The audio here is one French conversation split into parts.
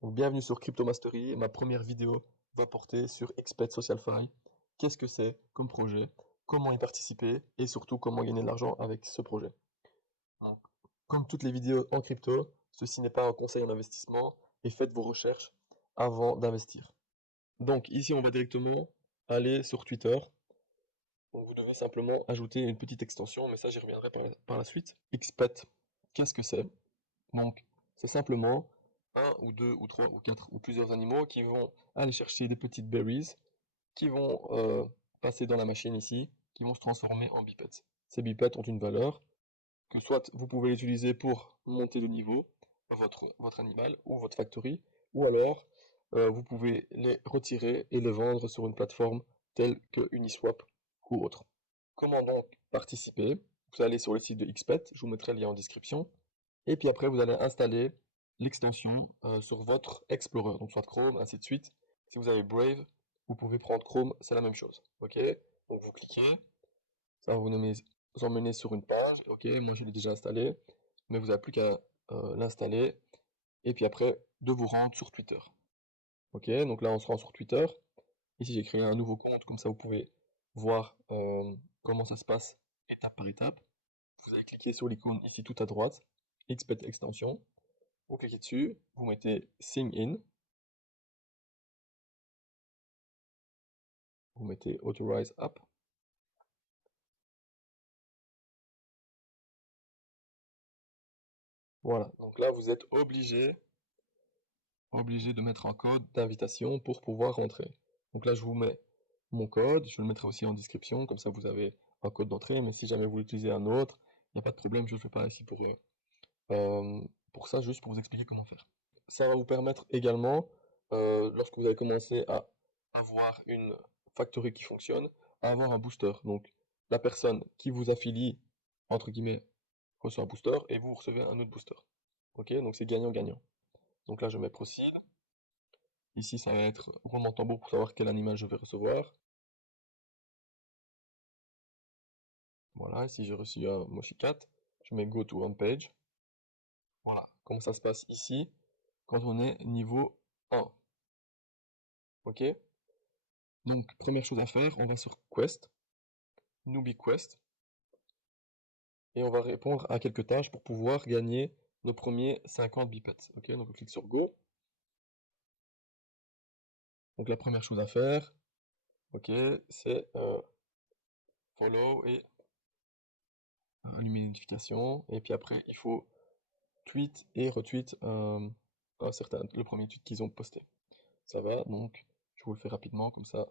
Donc, bienvenue sur Crypto Mastery. Ma première vidéo va porter sur Exped SocialFi. Qu'est-ce que c'est comme projet, comment y participer et surtout comment gagner de l'argent avec ce projet. Donc, comme toutes les vidéos en crypto, ceci n'est pas un conseil en investissement et faites vos recherches avant d'investir. Donc ici, on va directement aller sur Twitter. Donc, vous devez simplement ajouter une petite extension, mais ça j'y reviendrai par la suite. Exped, qu'est-ce que c'est? Donc, c'est simplement un ou deux ou trois ou quatre ou plusieurs animaux qui vont aller chercher des petites berries qui vont passer dans la machine ici, qui vont se transformer en bipeds. Ces bipeds ont une valeur que soit vous pouvez l'utiliser pour monter de niveau votre animal ou votre factory, ou alors vous pouvez les retirer et les vendre sur une plateforme telle que Uniswap ou autre. Comment donc participer? Vous allez sur le site de Xpet, je vous mettrai le lien en description. Et puis après, vous allez installer l'extension sur votre Explorer, donc soit Chrome, ainsi de suite. Si vous avez Brave, vous pouvez prendre Chrome, c'est la même chose. Ok? Donc vous cliquez, ça va vous emmener sur une page. Ok, moi je l'ai déjà installé, mais vous n'avez plus qu'à l'installer. Et puis après, de vous rendre sur Twitter. Ok, donc là on se rend sur Twitter. Ici j'ai créé un nouveau compte, comme ça vous pouvez voir comment ça se passe étape par étape. Vous allez cliquer sur l'icône ici tout à droite, Expert Extension. Vous cliquez dessus, vous mettez Sign In, vous mettez Authorize App. Voilà, donc là vous êtes obligé de mettre un code d'invitation pour pouvoir rentrer. Donc là je vous mets mon code, je le mettrai aussi en description, comme ça vous avez un code d'entrée, mais si jamais vous utilisez un autre, il n'y a pas de problème, je ne le fais pas ici pour ça, juste pour vous expliquer comment faire. Ça va vous permettre également, lorsque vous allez commencer à avoir une factory qui fonctionne, à avoir un booster. Donc la personne qui vous affilie, entre guillemets, reçoit un booster et vous recevez un autre booster. Ok, donc c'est gagnant-gagnant. Donc là je mets Proceed. Ici ça va être roulement de tambour pour savoir quel animal je vais recevoir. Voilà, ici j'ai reçu un Mochicat. Je mets Go to Home Page. Voilà, comment ça se passe ici quand on est niveau 1. Ok? Donc, première chose à faire, on va sur Quest, Newbie Quest, et on va répondre à quelques tâches pour pouvoir gagner nos premiers 50 bipeds. Ok, donc on clique sur Go. Donc la première chose à faire, ok, c'est follow et allumer une notification. Et puis après, il faut tweet et retweet le premier tweet qu'ils ont posté. Ça va, donc je vous le fais rapidement, comme ça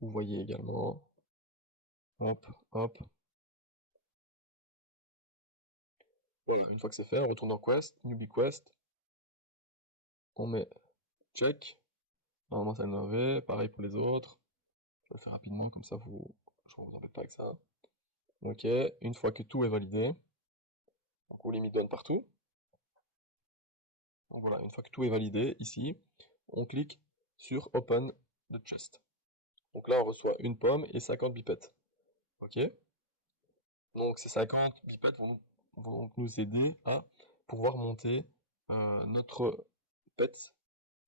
vous voyez également. Hop, hop. Voilà, une fois que c'est fait, on retourne dans Quest, Newbie Quest, on met check. Normalement, ça le fait. Pareil pour les autres. Je vais le faire rapidement, comme ça je ne vous embête pas avec ça. Ok, une fois que tout est validé, donc on limite donne partout. Donc voilà, une fois que tout est validé, ici, on clique sur Open the chest. Donc là, on reçoit une pomme et 50 bipettes. Ok, donc ces 50 bipettes vont nous aider à pouvoir monter notre pet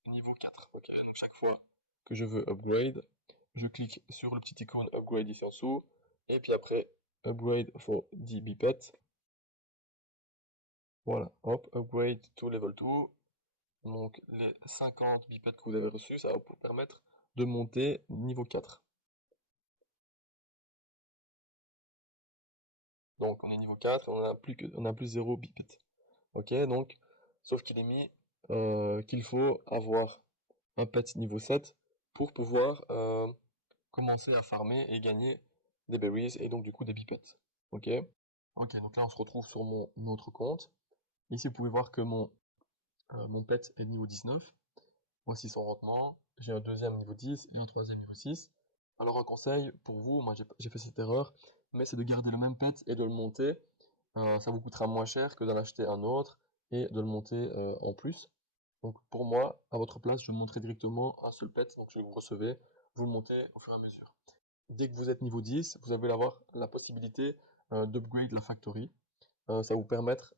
niveau 4. Ok, donc chaque fois que je veux upgrade, je clique sur le petit icône upgrade ici en dessous, et puis après upgrade for 10 bipets. Voilà, hop, upgrade to level 2. Donc les 50 bipets que vous avez reçus, ça va vous permettre de monter niveau 4. Donc on est niveau 4, on a plus 0 bipet. Ok, donc, sauf qu'il est mis qu'il faut avoir un pet niveau 7 pour pouvoir commencer à farmer et gagner des berries et donc du coup des pipettes. Ok? Ok, donc là on se retrouve sur mon autre compte. Ici vous pouvez voir que mon pet est niveau 19. Voici son rendement. J'ai un deuxième niveau 10 et un troisième niveau 6. Alors un conseil pour vous, moi j'ai fait cette erreur, mais c'est de garder le même pet et de le monter. Ça vous coûtera moins cher que d'en acheter un autre et de le monter en plus. Donc pour moi, à votre place, je monterai directement un seul pet, donc je vous recevez, vous le montez au fur et à mesure. Dès que vous êtes niveau 10, vous allez avoir la possibilité d'upgrade la factory. Ça va vous permettre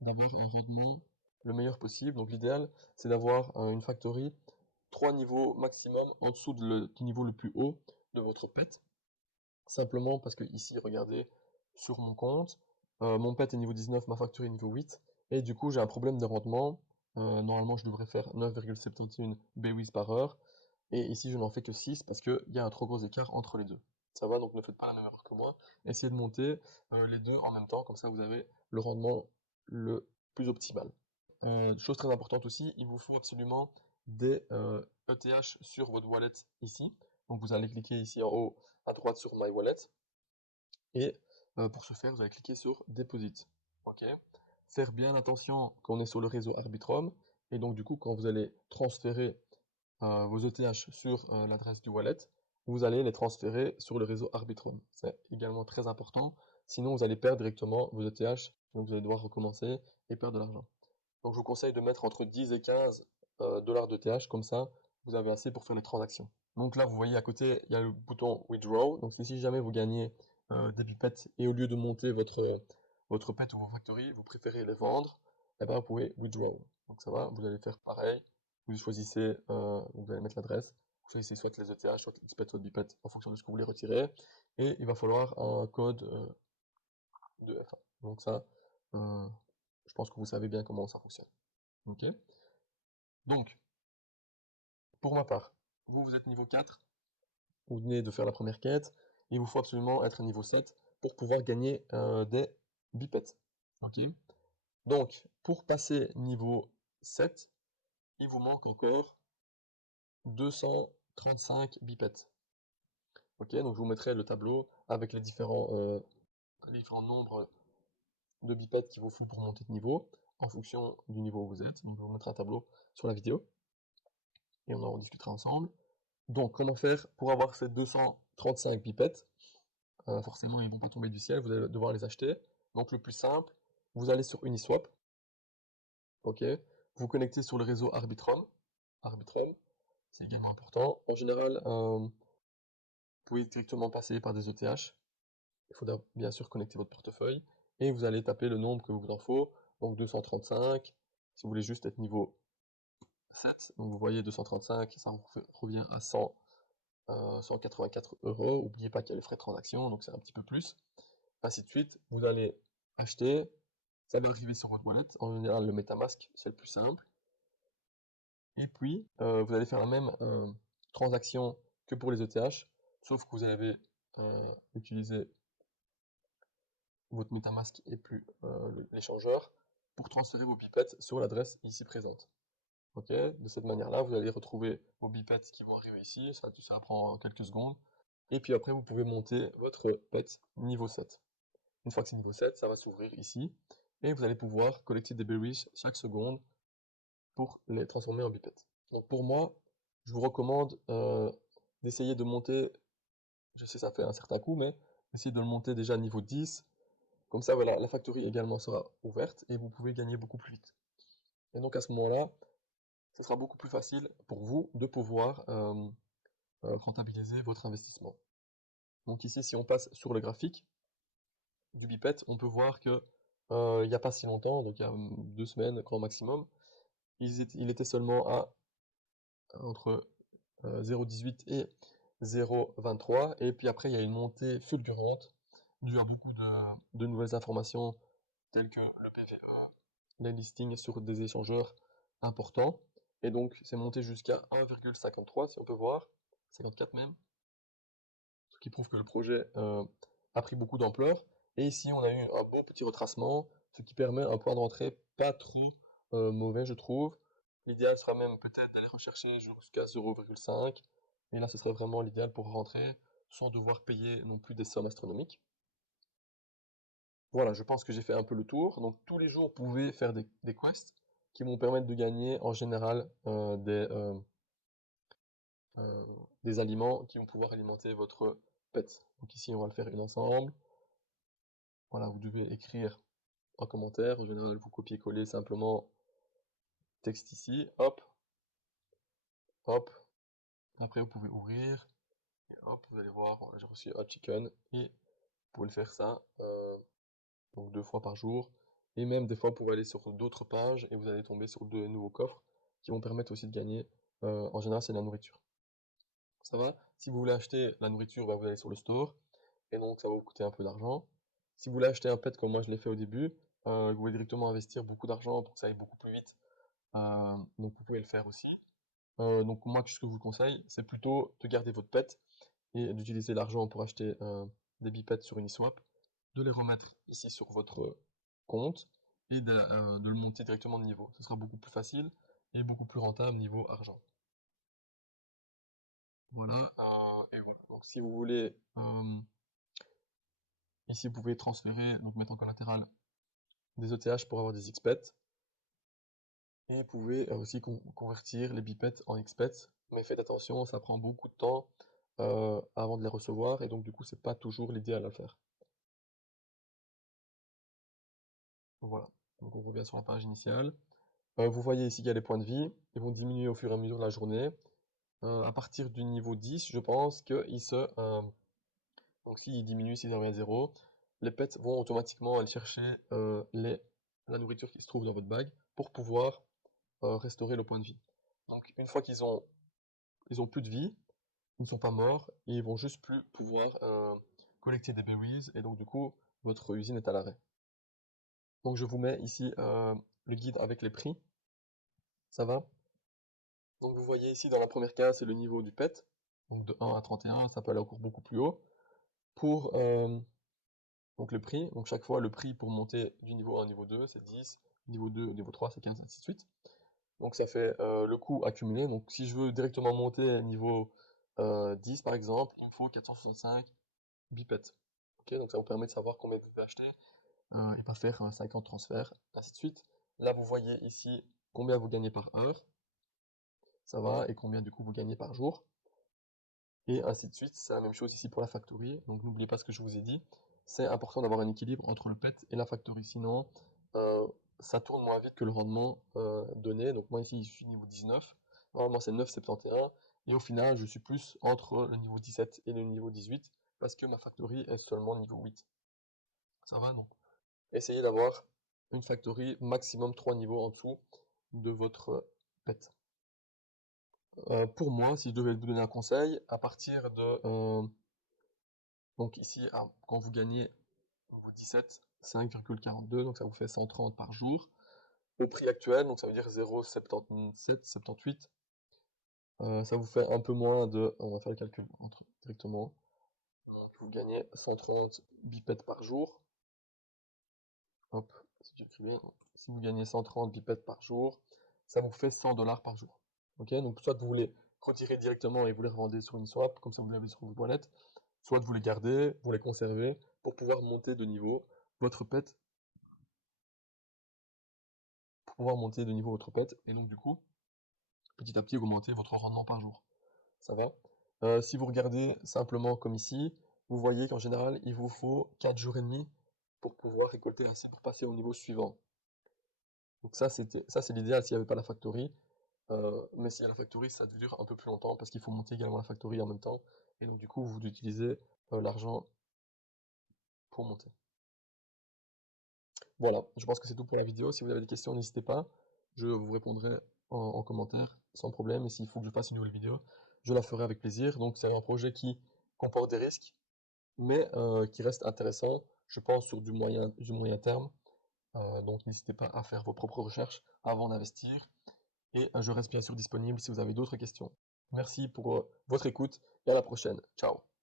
d'avoir un rendement le meilleur possible. Donc l'idéal, c'est d'avoir une factory 3 niveaux maximum en dessous du niveau le plus haut de votre pet. Simplement parce que ici, regardez, sur mon compte, mon pet est niveau 19, ma factory est niveau 8, et du coup j'ai un problème de rendement. Normalement je devrais faire 9,71 berries par heure, et ici je n'en fais que 6 parce qu'il y a un trop gros écart entre les deux. Ça va, donc ne faites pas la même erreur que moi. Essayez de monter les deux en même temps, comme ça vous avez le rendement le plus optimal. Chose très importante aussi, il vous faut absolument des ETH sur votre wallet ici. Donc vous allez cliquer ici en haut à droite sur My Wallet, et pour ce faire vous allez cliquer sur Deposit. Ok. Faire bien attention qu'on est sur le réseau Arbitrum, et donc du coup quand vous allez transférer vos ETH sur l'adresse du wallet, vous allez les transférer sur le réseau Arbitrum. C'est également très important, sinon vous allez perdre directement vos ETH, donc vous allez devoir recommencer et perdre de l'argent. Donc je vous conseille de mettre entre 10 et 15 dollars d'ETH, comme ça vous avez assez pour faire les transactions. Donc là vous voyez à côté il y a le bouton Withdraw, donc si jamais vous gagnez des pipettes et au lieu de monter votre pet ou vos factories, vous préférez les vendre, et bien vous pouvez Withdraw. Donc ça va, vous allez faire pareil, vous choisissez, vous allez mettre l'adresse, vous choisissez soit les ETH, soit les XPET, soit bipet en fonction de ce que vous voulez retirer, et il va falloir un code de F1. Donc ça, je pense que vous savez bien comment ça fonctionne. Ok. Donc, pour ma part, vous êtes niveau 4, vous venez de faire la première quête, il vous faut absolument être niveau 7 pour pouvoir gagner des bipets. Ok. Donc, pour passer niveau 7, il vous manque encore 235 bipets. Ok, donc je vous mettrai le tableau avec les différents nombres de bipets qu'il vous faut pour monter de niveau en fonction du niveau où vous êtes. Donc je vous mettrai un tableau sur la vidéo et on en discutera ensemble. Donc, comment faire pour avoir ces 235 pipettes? Forcément, ils ne vont pas tomber du ciel, vous allez devoir les acheter. Donc, le plus simple, vous allez sur Uniswap, ok? Vous connectez sur le réseau Arbitrum. Arbitrum, c'est également important. En général, vous pouvez directement passer par des ETH. Il faudra bien sûr connecter votre portefeuille. Et vous allez taper le nombre que vous en faut. Donc, 235. Si vous voulez juste être niveau 7, donc vous voyez 235, ça revient à 184 euros. N'oubliez pas qu'il y a les frais de transaction, donc c'est un petit peu plus. Ainsi de suite, vous allez acheter, ça va arriver sur votre wallet. En général, le MetaMask, c'est le plus simple. Et puis, vous allez faire la même transaction que pour les ETH, sauf que vous allez utiliser votre MetaMask et plus l'échangeur pour transférer vos pipettes sur l'adresse ici présente. Ok, de cette manière-là, vous allez retrouver vos bipettes qui vont arriver ici, ça prend quelques secondes. Et puis après, vous pouvez monter votre pet niveau 7. Une fois que c'est niveau 7, ça va s'ouvrir ici. Et vous allez pouvoir collecter des berries chaque seconde pour les transformer en bipettes. Donc pour moi, je vous recommande d'essayer de monter, je sais ça fait un certain coup, mais essayez de le monter déjà à niveau 10. Comme ça, voilà, la factory également sera ouverte et vous pouvez gagner beaucoup plus vite. Et donc à ce moment-là, ce sera beaucoup plus facile pour vous de pouvoir rentabiliser votre investissement. Donc ici, si on passe sur le graphique du bipet, on peut voir que il n'y a pas si longtemps, donc il y a 2 semaines grand maximum, il était seulement à entre 0,18 et 0,23, et puis après il y a une montée fulgurante due à beaucoup de nouvelles informations telles que le PVE, les listings sur des échangeurs importants, et donc c'est monté jusqu'à 1,53 si on peut voir, 54 même, ce qui prouve que le projet a pris beaucoup d'ampleur. Et ici, on a eu un bon petit retracement, ce qui permet un point d'entrée pas trop mauvais, je trouve. L'idéal sera même peut-être d'aller rechercher jusqu'à 0,5. Et là, ce serait vraiment l'idéal pour rentrer sans devoir payer non plus des sommes astronomiques. Voilà, je pense que j'ai fait un peu le tour. Donc tous les jours, vous pouvez faire des quests qui vont permettre de gagner en général des aliments qui vont pouvoir alimenter votre pet. Donc ici, on va le faire une ensemble. Voilà, vous devez écrire en commentaire. En général, vous copiez-coller simplement texte ici. Hop, hop. Après, vous pouvez ouvrir. Et hop, vous allez voir, voilà, j'ai reçu un chicken. Et vous pouvez le faire ça donc 2 fois par jour. Et même des fois, vous pouvez aller sur d'autres pages et vous allez tomber sur de nouveaux coffres qui vont permettre aussi de gagner. En général, c'est de la nourriture. Ça va? Si vous voulez acheter la nourriture, bah, vous allez sur le store et donc ça va vous coûter un peu d'argent. Si vous voulez acheter un pet comme moi je l'ai fait au début, vous pouvez directement investir beaucoup d'argent pour que ça aille beaucoup plus vite. Donc vous pouvez le faire aussi. Donc moi, ce que je vous conseille, c'est plutôt de garder votre pet et d'utiliser l'argent pour acheter des bipeds sur Uniswap, de les remettre ici sur votre compte et de le monter directement de niveau. Ce sera beaucoup plus facile et beaucoup plus rentable niveau argent. Voilà, et voilà. Donc si vous voulez, ici vous pouvez transférer, donc mettre en collatéral des ETH pour avoir des XPET. Et vous pouvez aussi convertir les bipettes en XPET, mais faites attention, ça prend beaucoup de temps avant de les recevoir, et donc du coup c'est pas toujours l'idéal à faire. Voilà, donc on revient sur la page initiale. Vous voyez ici qu'il y a les points de vie, ils vont diminuer au fur et à mesure de la journée. À partir du niveau 10, je pense qu'ils donc s'ils diminuent, s'ils reviennent à 0, les pets vont automatiquement aller chercher la nourriture qui se trouve dans votre bague pour pouvoir restaurer le point de vie. Donc une fois ils ont plus de vie, ils ne sont pas morts, et ils vont juste plus pouvoir collecter des berries, et donc du coup, votre usine est à l'arrêt. Donc je vous mets ici le guide avec les prix, ça va? Donc vous voyez ici dans la première case, c'est le niveau du pet, donc de 1 à 31, ça peut aller encore beaucoup plus haut. Pour donc le prix, donc chaque fois le prix pour monter du niveau 1 au niveau 2, c'est 10, niveau 2 au niveau 3, c'est 15, ainsi de suite. Donc ça fait le coût accumulé, donc si je veux directement monter niveau 10 par exemple, il me faut 465 biped. Ok, donc ça vous permet de savoir combien vous pouvez acheter et pas faire 50 transferts, ainsi de suite. Là, vous voyez ici combien vous gagnez par heure, ça va, et combien du coup vous gagnez par jour, et ainsi de suite. C'est la même chose ici pour la factory, donc n'oubliez pas ce que je vous ai dit. C'est important d'avoir un équilibre entre le pet et la factory, sinon euh, ça tourne moins vite que le rendement donné. Donc moi ici, je suis niveau 19, normalement c'est 9,71, et au final, je suis plus entre le niveau 17 et le niveau 18, parce que ma factory est seulement niveau 8. Ça va, donc essayez d'avoir une factory maximum 3 niveaux en dessous de votre pet. Pour moi, si je devais vous donner un conseil, à partir de... donc ici, quand vous gagnez niveau 17, 5,42, donc ça vous fait 130 par jour. Au prix actuel, donc ça veut dire 0,77, 78, ça vous fait un peu moins de... On va faire le calcul directement. Vous gagnez 130 bipeds par jour. Hop, si j'écris bien. Si vous gagnez 130 bipeds par jour, ça vous fait 100 dollars par jour. Ok, donc soit vous les retirez directement et vous les revendez sur une swap, comme ça vous les avez sur vos wallets, soit vous les gardez, vous les conservez pour pouvoir monter de niveau votre pet, et donc du coup, petit à petit augmenter votre rendement par jour. Ça va? Si vous regardez simplement comme ici, vous voyez qu'en général, il vous faut 4 jours et demi pour pouvoir récolter assez pour passer au niveau suivant. Donc ça, c'est l'idéal s'il n'y avait pas la factory. Mais s'il y a la factory, ça dure un peu plus longtemps parce qu'il faut monter également la factory en même temps. Et donc du coup, vous utilisez l'argent pour monter. Voilà, je pense que c'est tout pour la vidéo. Si vous avez des questions, n'hésitez pas. Je vous répondrai en commentaire sans problème. Et s'il faut que je fasse une nouvelle vidéo, je la ferai avec plaisir. Donc c'est un projet qui comporte des risques, mais qui reste intéressant, je pense, sur du moyen terme. Donc n'hésitez pas à faire vos propres recherches avant d'investir. Et je reste bien sûr disponible si vous avez d'autres questions. Merci pour votre écoute et à la prochaine. Ciao.